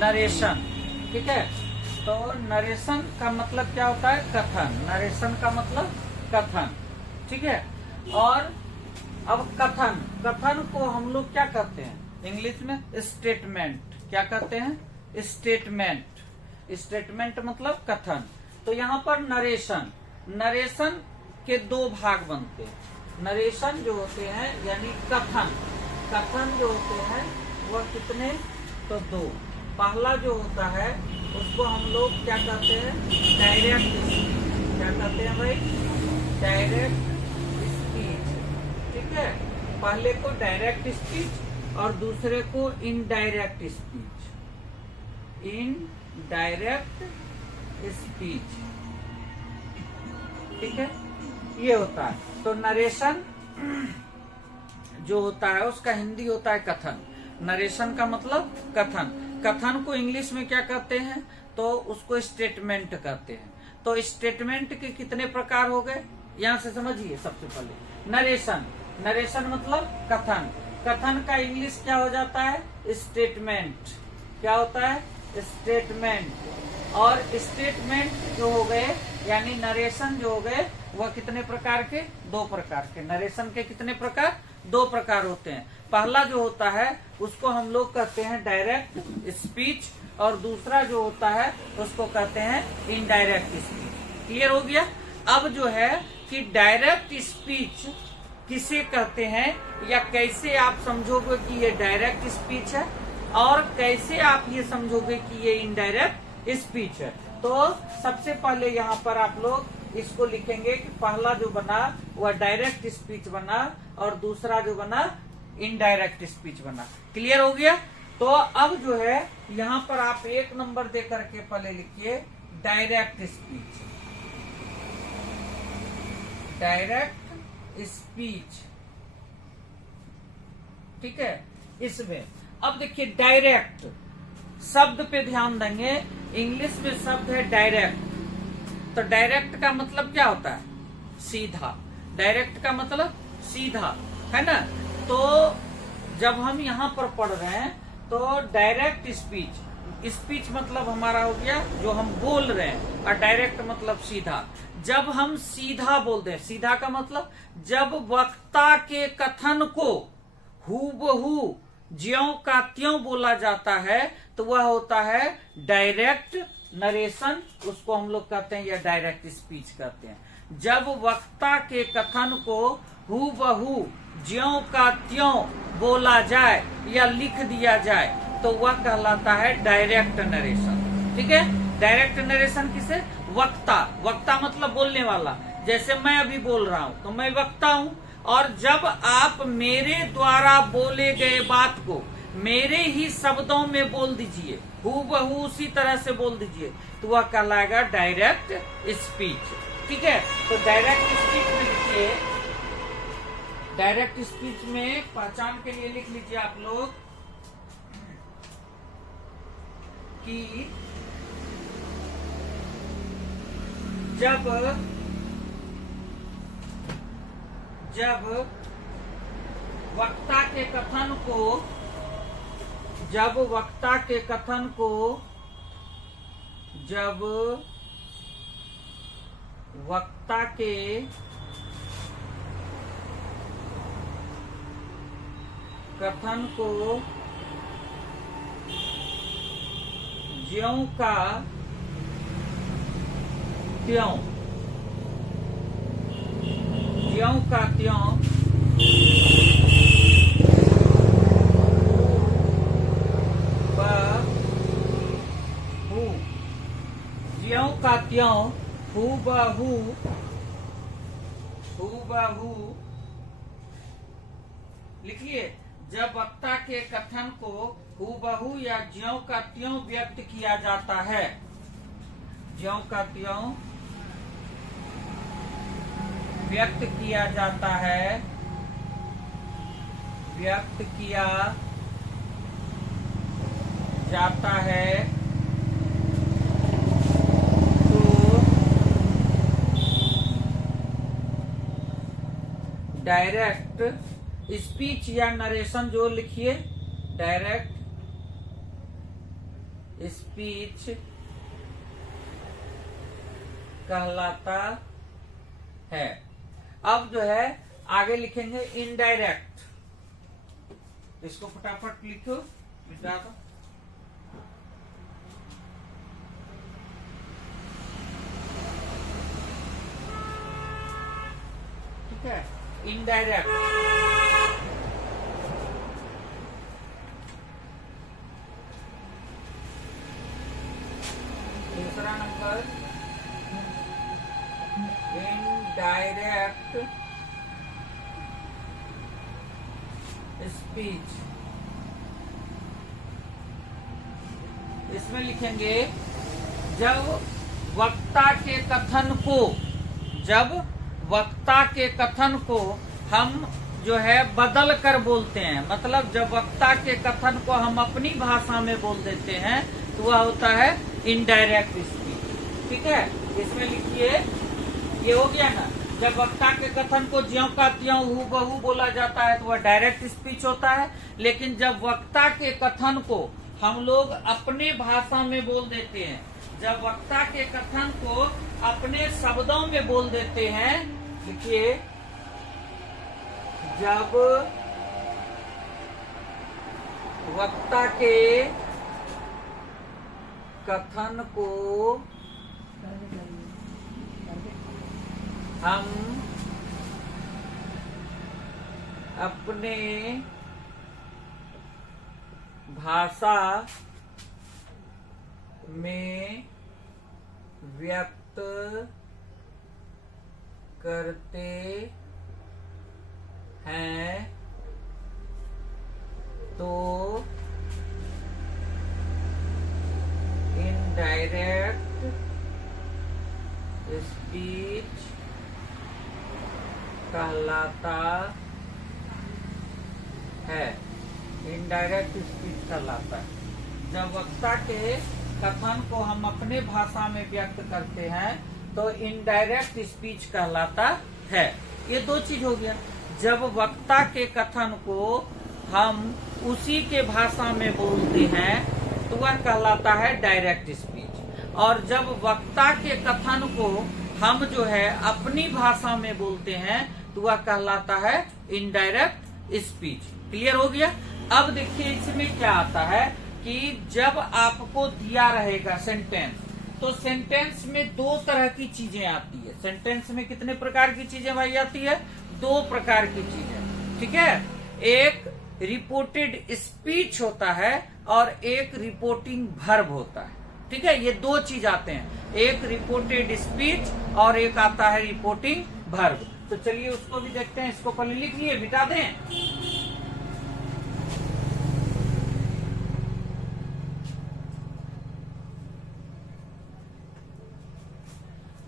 Narration. ठीक है, तो नरेशन का मतलब क्या होता है? कथन। नरेशन का मतलब कथन। ठीक है, और अब कथन, कथन को हम लोग क्या कहते हैं इंग्लिश में? स्टेटमेंट। क्या कहते हैं? स्टेटमेंट। स्टेटमेंट मतलब कथन। तो यहाँ पर नरेशन, नरेशन के दो भाग बनते हैं। नरेशन जो होते हैं यानी कथन, कथन जो होते हैं वह कितने? तो दो। पहला जो होता है उसको हम लोग क्या कहते हैं? Direct speech. क्या कहते हैं भाई? Direct speech. ठीक है, पहले को डायरेक्ट स्पीच और दूसरे को इनडायरेक्ट स्पीच। Indirect speech. ठीक है, ये होता है। तो नरेशन जो होता है उसका हिंदी होता है कथन। नरेशन का मतलब कथन। कथन को इंग्लिश में क्या कहते हैं? तो उसको स्टेटमेंट कहते हैं। तो स्टेटमेंट के कितने प्रकार हो गए यहां से समझिए। सबसे पहले नरेशन, नरेशन मतलब कथन। कथन का इंग्लिश क्या हो जाता है? स्टेटमेंट। क्या होता है? स्टेटमेंट। और स्टेटमेंट जो हो गए यानी नरेशन जो हो गए वह कितने प्रकार के? दो प्रकार के। नरेशन के कितने प्रकार? दो प्रकार होते हैं। पहला जो होता है उसको हम लोग कहते हैं डायरेक्ट स्पीच और दूसरा जो होता है उसको कहते हैं इनडायरेक्ट स्पीच। क्लियर हो गया? अब जो है कि डायरेक्ट स्पीच किसे कहते हैं या कैसे आप समझोगे कि ये डायरेक्ट स्पीच है और कैसे आप ये समझोगे कि ये इनडायरेक्ट स्पीच है। तो सबसे पहले यहाँ पर आप लोग इसको लिखेंगे कि पहला जो बना वह डायरेक्ट स्पीच बना और दूसरा जो बना इनडायरेक्ट स्पीच बना। क्लियर हो गया? तो अब जो है यहाँ पर आप एक नंबर दे करके पहले लिखिए डायरेक्ट स्पीच। Direct speech. ठीक है, इसमें अब देखिए डायरेक्ट शब्द पे ध्यान देंगे। इंग्लिश में शब्द है डायरेक्ट। तो डायरेक्ट का मतलब क्या होता है? सीधा। डायरेक्ट का मतलब सीधा, है ना? तो जब हम यहाँ पर पढ़ रहे हैं तो डायरेक्ट स्पीच, स्पीच मतलब हमारा हो गया जो हम बोल रहे हैं और डायरेक्ट मतलब सीधा। जब हम सीधा बोलते हैं, सीधा का मतलब जब वक्ता के कथन को हूबहू ज्यों का त्यों बोला जाता है तो वह होता है डायरेक्ट नरेशन। उसको हम लोग कहते हैं या डायरेक्ट स्पीच कहते हैं। जब वक्ता के कथन को हूबहू ज्यों का त्यों बोला जाए या लिख दिया जाए तो वह कहलाता है डायरेक्ट नरेशन। ठीक है, डायरेक्ट नरेशन किसे? वक्ता। वक्ता मतलब बोलने वाला। जैसे मैं अभी बोल रहा हूं तो मैं वक्ता हूं और जब आप मेरे द्वारा बोले गए बात को मेरे ही शब्दों में बोल दीजिए, हूबहू उसी तरह से बोल दीजिए तो वह कहलाएगा डायरेक्ट स्पीच। ठीक है, तो डायरेक्ट स्पीच में लिखिए, डायरेक्ट स्पीच में पहचान के लिए लिख लीजिए आप लोग कि जब वक्ता के कथन को जब वक्ता के कथन को जब वक्ता के कथन को ज्यों का त्यों ज्यों का त्यों ज्यों का त्यों हूबहू लिखिए। जब वक्ता के कथन को हूबहू या ज्यों का त्यों व्यक्त किया जाता है, ज्यों का त्यों व्यक्त किया जाता है, व्यक्त किया जाता है तो डायरेक्ट स्पीच या नरेशन जो लिखिए डायरेक्ट स्पीच कहलाता है। अब जो है आगे लिखेंगे इनडायरेक्ट, इसको फटाफट लिखो, मिटा दो। ठीक है, इनडायरेक्ट। दूसरा नंबर इनडायरेक्ट स्पीच। इसमें लिखेंगे जब वक्ता के कथन को हम जो है बदल कर बोलते हैं, मतलब जब वक्ता के कथन को हम अपनी भाषा में बोल देते हैं तो वह होता है इनडायरेक्ट स्पीच। ठीक है, इसमें लिखिए, ये हो गया ना, जब वक्ता के कथन को ज्यों का त्यों हूबहू बोला जाता है तो वह डायरेक्ट स्पीच होता है। लेकिन जब वक्ता के कथन को हम लोग अपने भाषा में बोल देते हैं, जब वक्ता के कथन को अपने शब्दों में बोल देते हैं, देखिए, जब वक्ता के कथन को हम अपने भाषा में व्यक्त करते हैं तो इनडायरेक्ट स्पीच कहलाता है। इनडायरेक्ट स्पीच कहलाता है जब वक्ता के कथन को हम अपने भाषा में व्यक्त करते हैं तो इनडायरेक्ट स्पीच कहलाता है। ये दो चीज हो गया, जब वक्ता के कथन को हम उसी के भाषा में बोलते हैं तो वह कहलाता है डायरेक्ट स्पीच, और जब वक्ता के कथन को हम जो है अपनी भाषा में बोलते हैं तो वह कहलाता है इनडायरेक्ट स्पीच। क्लियर हो गया। अब देखिए इसमें क्या आता है कि जब आपको दिया रहेगा सेंटेंस, तो सेंटेंस में दो तरह की चीजें आती है। सेंटेंस में कितने प्रकार की चीजें भाई आती है? दो प्रकार की चीजें। ठीक है, एक रिपोर्टेड स्पीच होता है और एक रिपोर्टिंग वर्ब होता है। ठीक है, ये दो चीज आते हैं, एक रिपोर्टेड स्पीच और एक आता है रिपोर्टिंग वर्ब। तो चलिए उसको भी देखते हैं, इसको पहले लिख लिए, मिटा दें।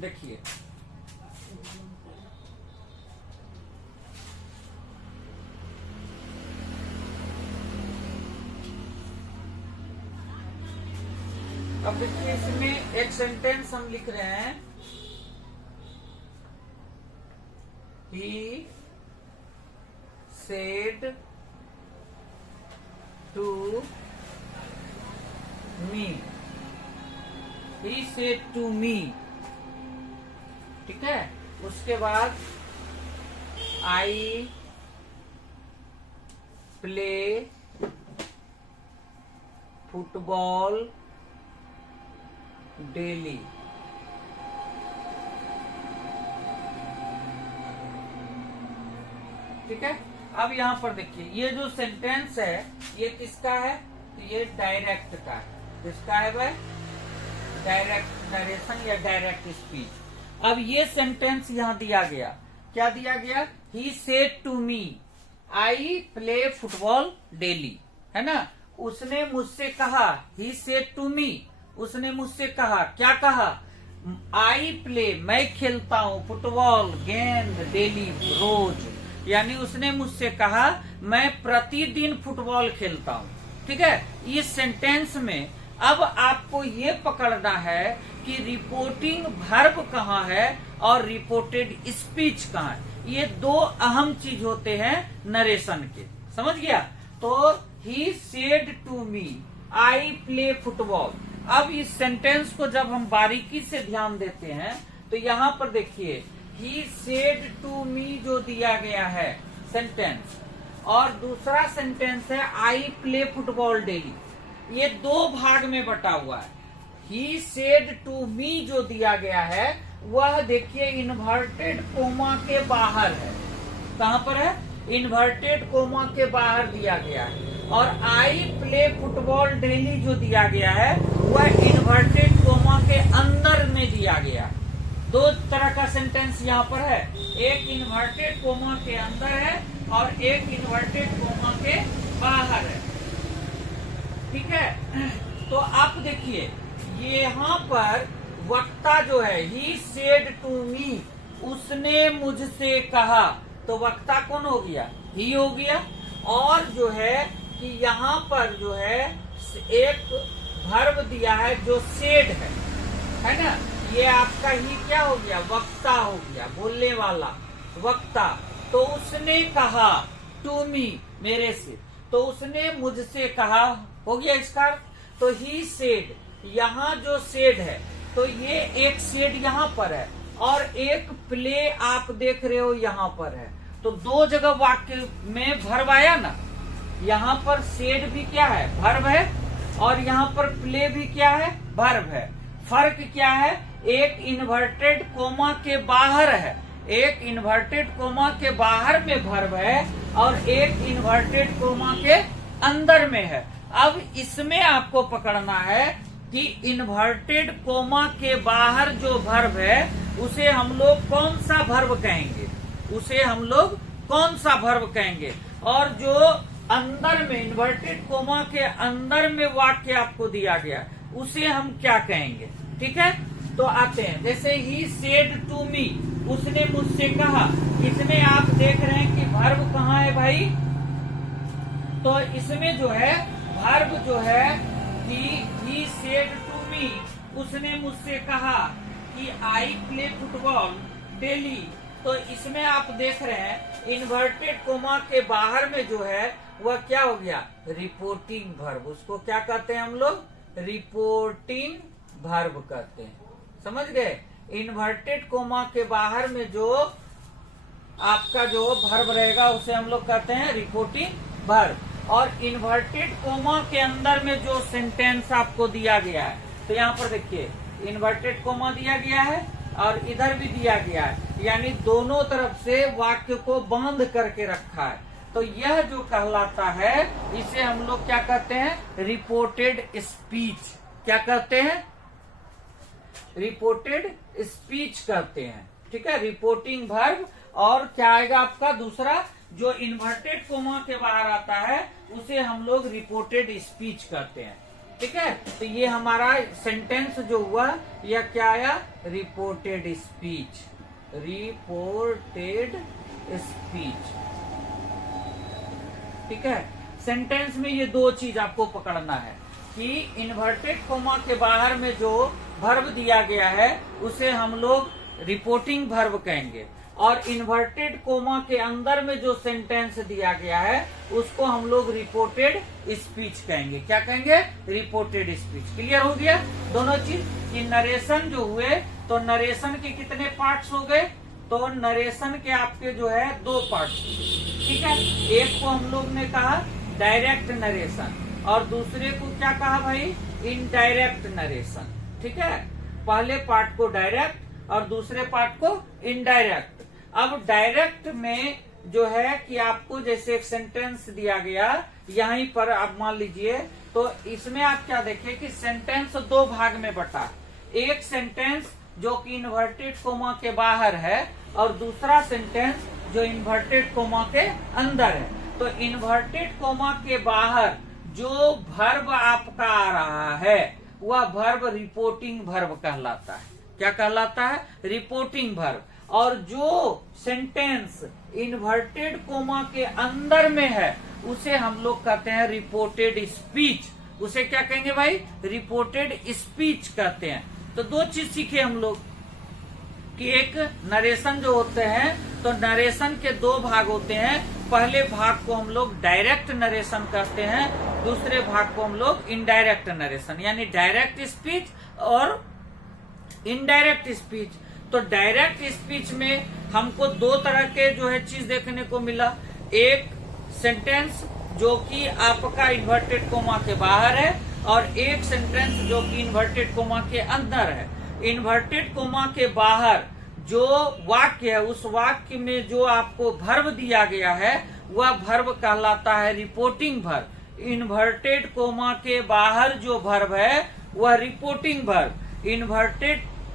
देखिए, अब देखिए इसमें एक सेंटेंस हम लिख रहे हैं, He said to me. He said to me. ठीक है, उसके बाद I play football daily. ठीक है, अब यहाँ पर देखिए ये जो सेंटेंस है ये किसका है? तो ये डायरेक्ट का है। किसका है भाई? डायरेक्ट नरेशन या डायरेक्ट स्पीच। अब ये सेंटेंस यहाँ दिया गया, क्या दिया गया? He said to me I play football daily, है ना। उसने मुझसे कहा, ही सेड टू मी, उसने मुझसे कहा, क्या कहा? आई प्ले, मैं खेलता हूँ, फुटबॉल गेंद डेली, रोज, यानी उसने मुझसे कहा मैं प्रतिदिन फुटबॉल खेलता हूँ। ठीक है, इस सेंटेंस में अब आपको ये पकड़ना है कि रिपोर्टिंग वर्ब कहाँ है और रिपोर्टेड स्पीच कहाँ है। ये दो अहम चीज होते हैं नरेशन के, समझ गया। तो he said to me, I play football. अब इस सेंटेंस को जब हम बारीकी से ध्यान देते हैं तो यहाँ पर देखिए, ही सेड टू मी जो दिया गया है सेंटेंस, और दूसरा सेंटेंस है आई प्ले फुटबॉल डेली। ये दो भाग में बटा हुआ है। ही सेड टू मी जो दिया गया है वह देखिए इन्वर्टेड कोमा के बाहर है। कहां पर है? इन्वर्टेड कोमा के बाहर दिया गया है। और आई प्ले फुटबॉल डेली जो दिया गया है वह इन्वर्टेड कोमा के अंदर में दिया गया है। दो तरह का सेंटेंस यहाँ पर है, एक इन्वर्टेड कोमा के अंदर है और एक इन्वर्टेड कोमा के बाहर है। ठीक है, तो आप देखिए यहाँ पर वक्ता जो है ही सेड टू मी, उसने मुझसे कहा, तो वक्ता कौन हो गया? ही हो गया। और जो है कि यहाँ पर जो है एक वर्ब दिया है जो सेड है ना, ये आपका ही क्या हो गया? वक्ता हो गया, बोलने वाला वक्ता। तो उसने कहा टू मी, मेरे से, तो उसने मुझसे कहा, हो गया इसका। तो ही सेड, यहाँ जो सेड है तो ये एक सेड यहाँ पर है और एक प्ले आप देख रहे हो यहाँ पर है। तो दो जगह वाक्य में वर्ब आया ना, यहाँ पर सेड भी क्या है? वर्ब है, और यहाँ पर प्ले भी क्या है? वर्ब है। फर्क क्या है? एक इन्वर्टेड कोमा के बाहर है, एक इन्वर्टेड कोमा के बाहर में वर्ब है और एक इन्वर्टेड कोमा के अंदर में है। अब इसमें आपको पकड़ना है कि इन्वर्टेड कोमा के बाहर जो वर्ब है उसे हम लोग कौन सा वर्ब कहेंगे, उसे हम लोग कौन सा वर्ब कहेंगे, और जो अंदर में इन्वर्टेड कोमा के अंदर में वाक्य आपको दिया गया उसे हम क्या कहेंगे। ठीक है, तो आते हैं, जैसे ही सेड टू मी, उसने मुझसे कहा। इसमें आप देख रहे हैं कि वर्ब कहाँ है भाई? तो इसमें जो है वर्ब जो है ही सेड टू मी, उसने मुझसे कहा कि आई प्ले फुटबॉल डेली। तो इसमें आप देख रहे हैं इन्वर्टेड कोमा के बाहर में जो है वह क्या हो गया? Reporting verb. उसको क्या कहते हैं हम लोग? रिपोर्टिंग वर्ब कहते हैं। समझ गए? इन्वर्टेड कोमा के बाहर में जो आपका जो वर्ब रहेगा उसे हम लोग कहते हैं रिपोर्टिंग वर्ब। और इन्वर्टेड कोमा के अंदर में जो सेंटेंस आपको दिया गया है, तो यहाँ पर देखिए इन्वर्टेड कोमा दिया गया है और इधर भी दिया गया है, यानी दोनों तरफ से वाक्य को बंद करके रखा है। तो यह जो कहलाता है इसे हम लोग क्या कहते हैं? Reported speech. क्या कहते हैं? रिपोर्टेड स्पीच कहते हैं। ठीक है, रिपोर्टिंग वर्ब। और क्या आएगा आपका दूसरा? जो इन्वर्टेड कोमा के बाहर आता है उसे हम लोग रिपोर्टेड स्पीच कहते हैं। ठीक है, तो ये हमारा सेंटेंस जो हुआ यह क्या आया? Reported speech. Reported speech. ठीक है, सेंटेंस में ये दो चीज आपको पकड़ना है कि इन्वर्टेड कोमा के बाहर में जो वर्ब दिया गया है उसे हम लोग रिपोर्टिंग वर्ब कहेंगे, और इन्वर्टेड कोमा के अंदर में जो सेंटेंस दिया गया है उसको हम लोग रिपोर्टेड स्पीच कहेंगे। क्या कहेंगे? Reported speech. क्लियर हो गया दोनों चीज? कि नरेशन जो हुए, तो नरेशन के कितने पार्ट्स हो गए? तो नरेशन के आपके जो है दो पार्ट्स। ठीक है, एक को हम लोग ने कहा डायरेक्ट नरेशन और दूसरे को क्या कहा भाई? Indirect narration. ठीक है, पहले पार्ट को डायरेक्ट और दूसरे पार्ट को इनडायरेक्ट। अब डायरेक्ट में जो है कि आपको जैसे एक सेंटेंस दिया गया यहीं पर आप मान लीजिए, तो इसमें आप क्या देखें कि सेंटेंस दो भाग में बटा। एक सेंटेंस जो कि इन्वर्टेड कोमा के बाहर है और दूसरा सेंटेंस जो इन्वर्टेड कोमा के अंदर है। तो इन्वर्टेड कोमा के बाहर जो वर्ब आपका आ रहा है वह वर्ब रिपोर्टिंग वर्ब कहलाता है। क्या कहलाता है? Reporting verb. और जो सेंटेंस इन्वर्टेड कोमा के अंदर में है उसे हम लोग कहते हैं रिपोर्टेड स्पीच। उसे क्या कहेंगे भाई? रिपोर्टेड स्पीच कहते हैं। तो दो चीज सीखे हम लोग। कि एक नरेशन जो होते हैं तो नरेशन के दो भाग होते हैं। पहले भाग को हम लोग डायरेक्ट नरेशन कहते हैं, दूसरे भाग को हम लोग इनडायरेक्ट नरेशन यानी डायरेक्ट स्पीच और इनडायरेक्ट स्पीच। तो डायरेक्ट स्पीच में हमको दो तरह के जो है चीज देखने को मिला। एक सेंटेंस जो कि आपका इन्वर्टेड कोमा के बाहर है और एक सेंटेंस जो कि इन्वर्टेड कोमा के अंदर है। इन्वर्टेड कोमा के बाहर जो वाक्य है उस वाक्य में जो आपको वर्ब दिया गया है वह वर्ब कहलाता है रिपोर्टिंग वर्ब। इन्वर्टेड कोमा के बाहर जो वर्ब है वह रिपोर्टिंग वर्ब।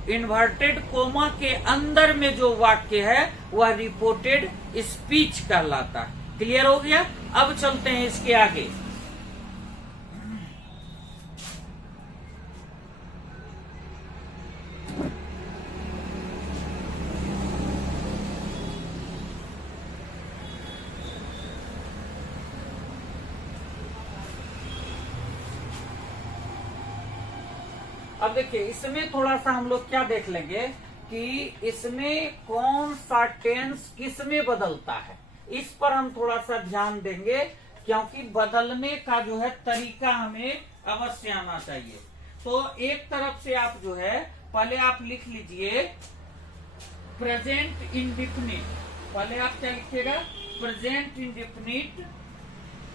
इन्वर्टेड कोमा के अंदर में जो वाक्य है वह रिपोर्टेड स्पीच कहलाता है। क्लियर हो गया? अब चलते हैं इसके आगे। अब देखिए इसमें थोड़ा सा हम लोग क्या देख लेंगे कि इसमें कौन सा टेंस किस में बदलता है, इस पर हम थोड़ा सा ध्यान देंगे, क्योंकि बदलने का जो है तरीका हमें अवश्य आना चाहिए। तो एक तरफ से आप जो है पहले आप लिख लीजिए प्रेजेंट इंडिफिनिट। पहले आप क्या लिखिएगा? प्रेजेंट इंडिफिनिट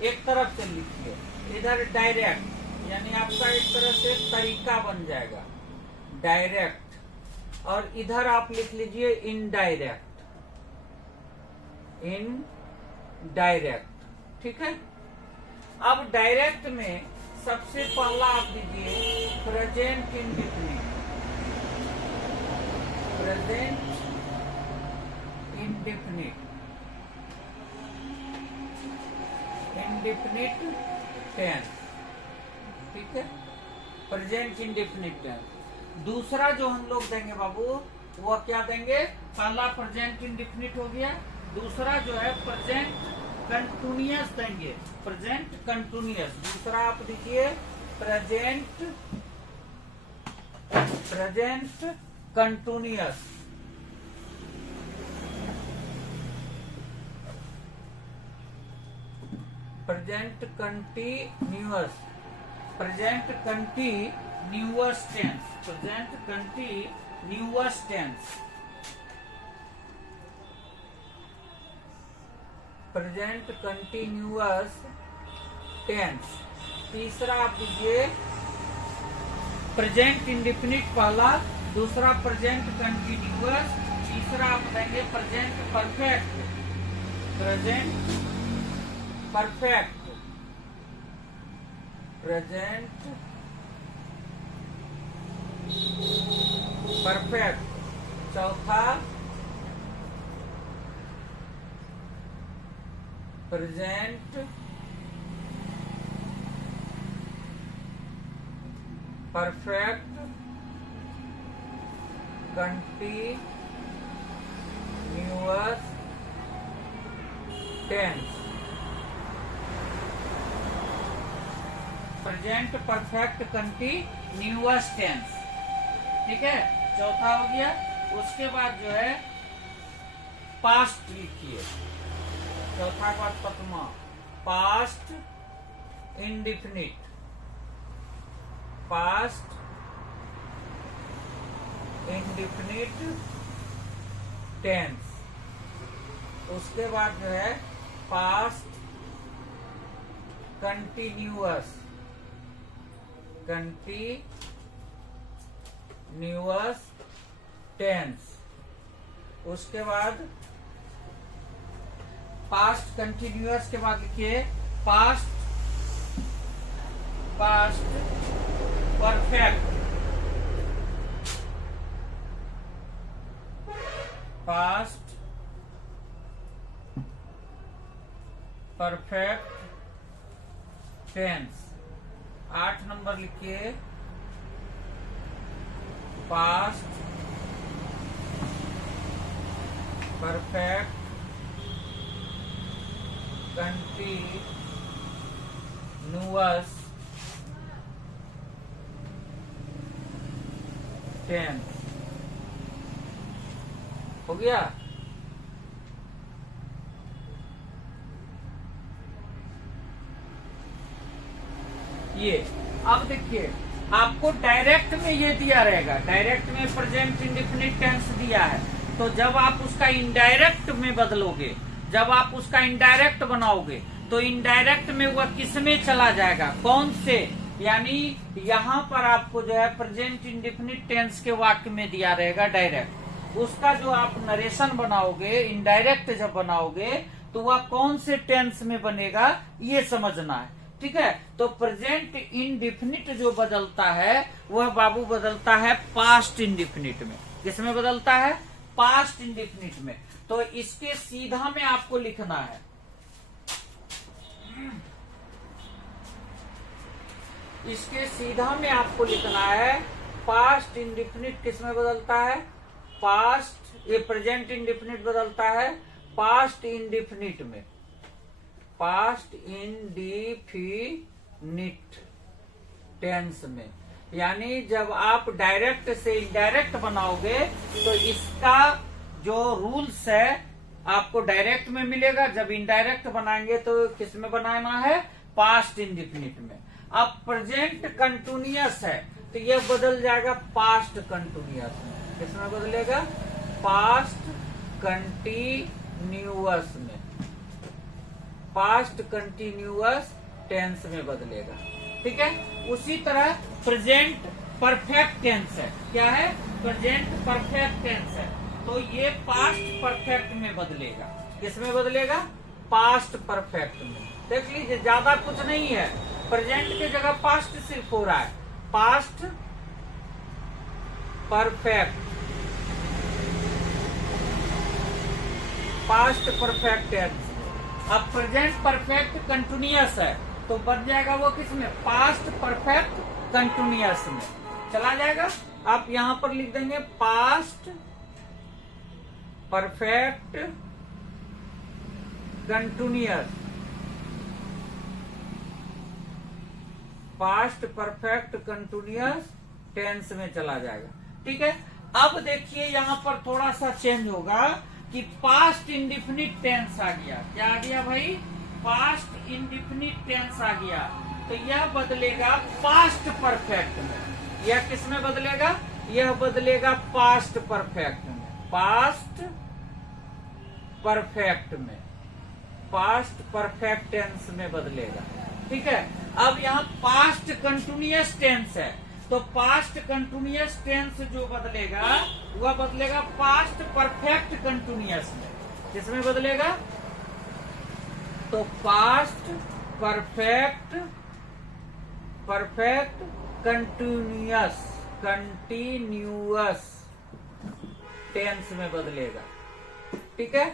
एक तरफ से लिखिए, इधर डायरेक्ट यानी आपका एक तरह से तरीका बन जाएगा डायरेक्ट, और इधर आप लिख लीजिए इनडायरेक्ट। इनडायरेक्ट, ठीक है। अब डायरेक्ट में सबसे पहला आप दीजिए present indefinite. Present indefinite, indefinite tense, ठीक है, प्रेजेंट इंडिफिनिट टेंस। दूसरा जो हम लोग देंगे बाबू वो क्या देंगे? पहला प्रेजेंट इंडिफिनिट हो गया, दूसरा जो है प्रेजेंट कंटिन्यूअस देंगे। प्रेजेंट कंटिन्यूअस दूसरा आप दीजिए present continuous. Present continuous, present continuous tense, present continuous tense, present continuous tense. तीसरा आप दीजिए प्रेजेंट इंडिफिनिट पहला, दूसरा प्रेजेंट कंटिन्यूअस, तीसरा आप देंगे present perfect. Present perfect, present perfect. चौथा present perfect continuous tense. Present perfect continuous tense, ठीक है, चौथा हो गया। उसके बाद जो है पास्ट लिखिए, चौथा का प्रथमा past indefinite, past indefinite tense. उसके बाद जो है पास्ट कंटिन्यूअस, कंटिन्यूअस टेंस। उसके बाद पास्ट कंटिन्यूअस के बाद लिखिए past perfect, past perfect tense. 8 number लिखिए पास्ट परफेक्ट कंटिन्यूअस टेंस। हो गया। ये अब देखिए आपको डायरेक्ट में ये दिया रहेगा, डायरेक्ट में प्रेजेंट इंडेफिनिट टेंस दिया है, तो जब आप उसका इनडायरेक्ट में बदलोगे, जब आप उसका इनडायरेक्ट बनाओगे तो इनडायरेक्ट में वह किस में चला जाएगा, कौन से, यानी यहाँ पर आपको जो है प्रेजेंट इंडेफिनिट टेंस के वाक्य में दिया रहेगा डायरेक्ट, उसका जो आप नरेशन बनाओगे इनडायरेक्ट जब बनाओगे तो वह कौन से टेंस में बनेगा ये समझना है, ठीक है। तो प्रेजेंट इंडेफिनिट जो बदलता है वह बाबू बदलता है पास्ट इंडेफिनिट में। किसमें बदलता है, पास्ट इंडेफिनिट में। तो इसके सीधा में आपको लिखना है, इसके सीधा में आपको लिखना है पास्ट इंडेफिनिट किसमें बदलता है, पास्ट, ये प्रेजेंट इंडेफिनिट बदलता है पास्ट इंडेफिनिट में, पास्ट इंडेफिनिट टेंस में। यानी जब आप डायरेक्ट से इनडायरेक्ट बनाओगे तो इसका जो रूल्स है आपको डायरेक्ट में मिलेगा, जब इनडायरेक्ट बनाएंगे तो किस में बनाना है, पास्ट इंडेफिनिट में। अब प्रेजेंट कंटिन्यूअस है तो यह बदल जाएगा पास्ट कंटिन्यूअस में। किसमें बदलेगा, पास्ट कंटिन्यूअस में, पास्ट कंटिन्यूअस टेंस में बदलेगा, ठीक है। उसी तरह प्रेजेंट परफेक्ट टेंस है, क्या है, प्रेजेंट परफेक्ट टेंस है, तो ये पास्ट परफेक्ट में बदलेगा। किसमें बदलेगा, पास्ट परफेक्ट में। देख लीजिए ज्यादा कुछ नहीं है, प्रेजेंट की जगह पास्ट सिर्फ हो रहा है, past perfect, past perfect tense. अब प्रेजेंट परफेक्ट कंटिन्यूअस है तो बन जाएगा वो किसमें, पास्ट परफेक्ट कंटिन्यूअस में चला जाएगा। आप यहां पर लिख देंगे past perfect continuous, past perfect continuous tense में चला जाएगा, ठीक है। अब देखिए यहां पर थोड़ा सा चेंज होगा कि पास्ट इंडेफिनिट टेंस आ गया। क्या आ गया भाई, पास्ट इंडेफिनिट टेंस आ गया, तो यह बदलेगा पास्ट परफेक्ट में। यह किस में बदलेगा, यह बदलेगा पास्ट परफेक्ट में, पास्ट परफेक्ट में, पास्ट परफेक्ट टेंस में बदलेगा, ठीक है। अब यहाँ पास्ट कंटिन्यूअस टेंस है तो पास्ट कंटिन्यूअस टेंस जो बदलेगा वह बदलेगा पास्ट परफेक्ट कंटिन्यूअस में। किसमें बदलेगा, तो past perfect, perfect continuous, continuous tense में बदलेगा, ठीक है,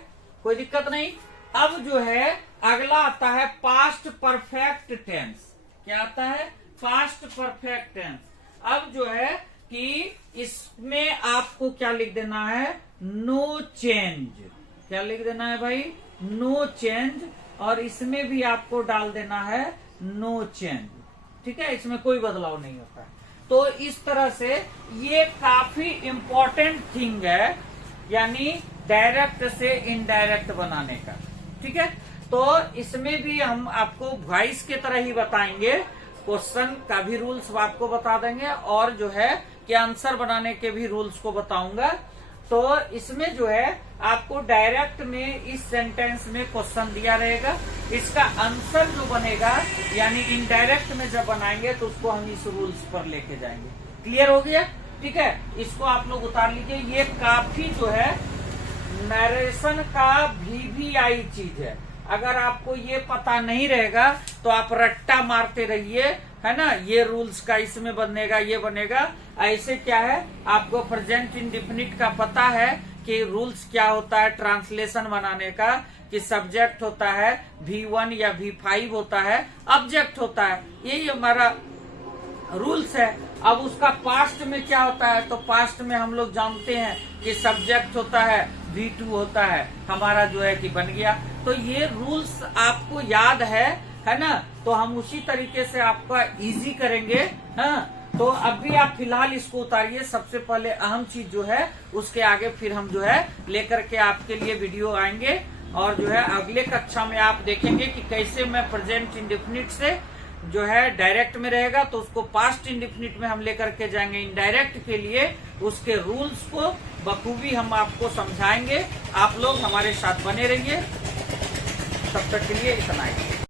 कोई दिक्कत नहीं। अब जो है अगला आता है पास्ट परफेक्ट टेंस। क्या आता है, पास्ट परफेक्ट टेंस। अब जो है कि इसमें आपको क्या लिख देना है, नो चेंज। क्या लिख देना है भाई, नो चेंज, और इसमें भी आपको डाल देना है नो चेंज, ठीक है, इसमें कोई बदलाव नहीं होता है। तो इस तरह से ये काफी इंपॉर्टेंट थिंग है, यानी डायरेक्ट से इनडायरेक्ट बनाने का, ठीक है। तो इसमें भी हम आपको वॉइस के तरह ही बताएंगे, क्वेश्चन का भी रूल्स आपको बता देंगे और जो है कि आंसर बनाने के भी रूल्स को बताऊंगा। तो इसमें जो है आपको डायरेक्ट में इस सेंटेंस में क्वेश्चन दिया रहेगा, इसका आंसर जो बनेगा यानी इनडायरेक्ट में जब बनाएंगे तो उसको हम इस रूल्स पर लेके जाएंगे। क्लियर हो गया, ठीक है, इसको आप लोग उतार लीजिए। ये काफी जो है नरेशन का VVI चीज है, अगर आपको ये पता नहीं रहेगा तो आप रट्टा मारते रहिए, है ना, ये रूल्स का इसमें बनेगा, ये बनेगा, ऐसे क्या है आपको प्रेजेंट इंडेफिनिट का पता है कि रूल्स क्या होता है ट्रांसलेशन बनाने का, कि सब्जेक्ट होता है V1 या V5 होता है, ऑब्जेक्ट होता है, यही हमारा रूल्स है। अब उसका पास्ट में क्या होता है, तो पास्ट में हम लोग जानते हैं कि सब्जेक्ट होता है V2 होता है, हमारा जो है कि बन गया। तो ये रूल्स आपको याद है ना, तो हम उसी तरीके से आपका इजी करेंगे, हाँ। तो अभी आप फिलहाल इसको उतारिए। सबसे पहले अहम चीज जो है उसके आगे फिर हम जो है लेकर के आपके लिए वीडियो आएंगे, और जो है अगले कक्षा में आप देखेंगे कि कैसे मैं प्रेजेंट इंडेफिनिट से जो है डायरेक्ट में रहेगा तो उसको पास्ट इंडेफिनिट में हम लेकर के जाएंगे। इनडायरेक्ट के लिए उसके रूल्स को बखूबी हम आपको समझाएंगे। आप लोग हमारे साथ बने रहिए। तब तक के लिए इतना ही।